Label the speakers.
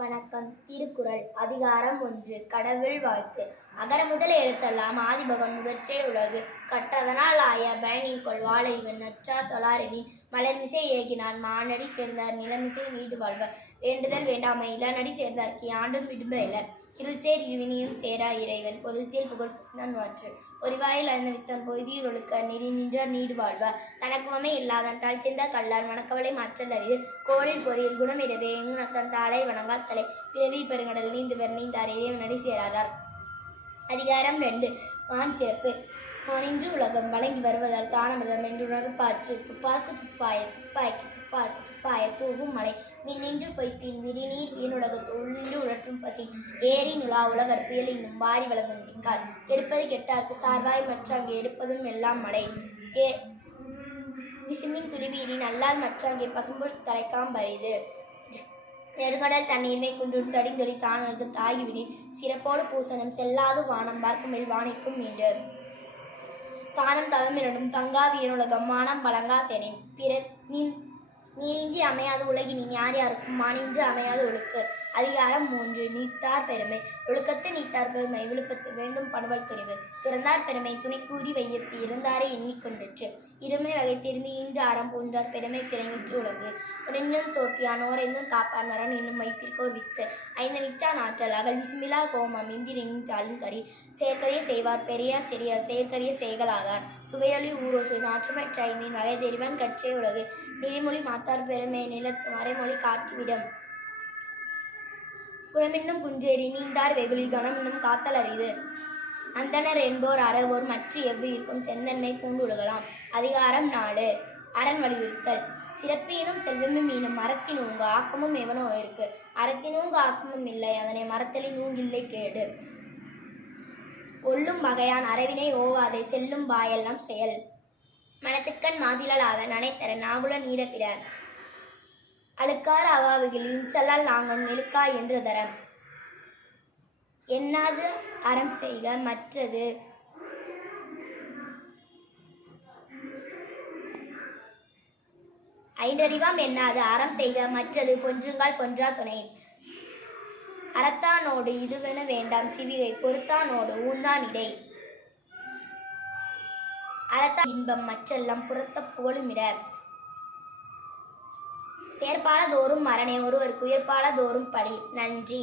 Speaker 1: வணக்கம். திருக்குறள் அதிகாரம் ஒன்று. கடவுள் வாழ்த்து. அகர முதல் எழுத்தெல்லாம் ஆதிபகன் முதற்றே உலகு. கற்றதனால் ஆய பயனின் கொள் வாழ இவன் நற்றார் தொழாரெனின். மலர்மிசை ஏகினான் மானடி சேர்ந்தார். நிலமிசை நீடு வாழ்வர். வேண்டுதல் வேண்டாமை இளநடி சேர்ந்தார்க்கு ஆண்டும் விடும்ப இல்லை இருள்சேர் இருவினியும் சேரா இறைவன். பொருள்சேர் புகழ் புகுந்தான் மாற்று. பொறிவாயில் அறிந்த வித்தன் பொய்தியில் ஒழுக்க நெறி நின்றார் நீடு வாழ்வார். தனக்குவமே இல்லாதான் தாழ் சேர்ந்த கல்லான் மணக்கவலை மாற்றல் அறிது கோளில் பொறியில் குணமிடவே எங்குணத்தன் தாளை வணங்காத் தலை. பிறவி பெருங்கடல் நீந்துவர் நீந்தார் இறைவனடி சேராதார். அதிகாரம் ரெண்டு. வான் சிறப்பு. வானின்று உலகம் வழங்கி வருவதால் தானமிர்தம் என்று உணர்ப்பாற்று துப்பார்க்கு துப்பாய துப்பாய்க்கு துப்பார்க்கு துப்பாய தூவும் மலை. விண்ணின்று பொய்ப்பின் விரிநீர் வீணுலகத்து உள்ளின்று உழற்றும் பசி. ஏரி நுழா உழவர் புயல் இன்னும் வாரி வழங்கும் திக்கால் எடுப்பது கெட்டார்க்கு சார்வாய் மற்ற அங்கே எடுப்பதும் எல்லாம் மலை. ஏ விசுமின் துடிவீரி நல்லால் மற்ற அங்கே பசும்புல் தலைக்காம் பரிது. நெடுங்கடல் தண்ணீரை குன்று தடிந்தொடி தானல்கு தாகிவிடின் சிறப்போடு பூசணம் செல்லாது வானம் பார்க்கும் மேல் வானிற்கும் மீண்டு. தானம் தவமிரண்டும் தங்கா வீணுலகம் மானம் வழங்கா தெனின் பிற மீன் நீனின்றி அமையாது உலகினின் யார் யாருக்கும் மானின்றி அமையாது ஒழுக்கு. அதிகாரம் மூன்று. நீத்தார் பெருமை. ஒழுக்கத்து நீத்தார் பெருமை. விழுப்பத்து வேண்டும் பணுவல் துணிவு துறந்தார் பெருமை. துணை கூறி வையத்து இருந்தாரை எண்ணிக்கொண்டிற்று இருமை வகை தெரிந்து இன்று அறம் பூண்டார் பெருமை பிறங்கிற்று உலகு. ஒரென்னும் தோட்டியானோர் ஓரென்னும் காப்பார் மரம் என்னும் வைத்திருக்கோர் வித்து. ஐந்து விட்டான் ஆற்றல். அகல் விசுமிலா கோமம். இந்திரனின் சாலும் கறி செயற்கரிய செய்வார். பெரியார் சிறியார். செயற்கரிய செய்களாதார் சுவையொளி ஊரோசு. நாற்றமற்ற ஐந்தின் வகை தெரிவன் கற்றே உலகு. நெறிமொழி மாத்தார் பெருமை நிலத்து மறைமொழி காட்டுவிடம் குளமின்னும் குஞ்சேரி நீந்தார் வெகுளி கணமின்னும் காத்தல் அறிது அந்தனர் என்போர் அறவோர் மற்ற எவ்வுயிர்க்கும் செந்தன்மை பூண்டுலகலாம் அதிகாரம் நாலு. அரண் வலியுறுத்தல். சிறப்பினும் செல்வமும் மீனும் மரத்தின் ஊங்க ஆக்கமும் எவனோ இருக்கு. அறத்தினூங்கு ஆக்கமும் இல்லை அதனை மரத்தலின் ஊங்கில்லை கேடு. ஒல்லும் வகையான் அறவினை ஓவாதை செல்லும் வாயெல்லாம் செயல். மனத்துக்கண் மாசிலாக நனைத்தர நாகுல நீர அழுக்கார அவாவுகள் இன்சலால் நாங்கள் நெழுக்கா என்று தரம் எண்ணாது அறம் செய்க மற்றது? ஐந்தறிவாம் எண்ணாது அறம் செய்க மற்றது? பொன்றுங்கால் பொன்றா துணை. அறத்தானோடு இதுவென வேண்டாம் சிவிகை பொறுத்தானோடு ஊந்தான் இடை. அறத்தா இன்பம் மற்றெல்லாம் புறத்த புகழுமிட செயற்பால மரணே ஒருவருக்கு உயர்பால தோறும் பழி நன்றி.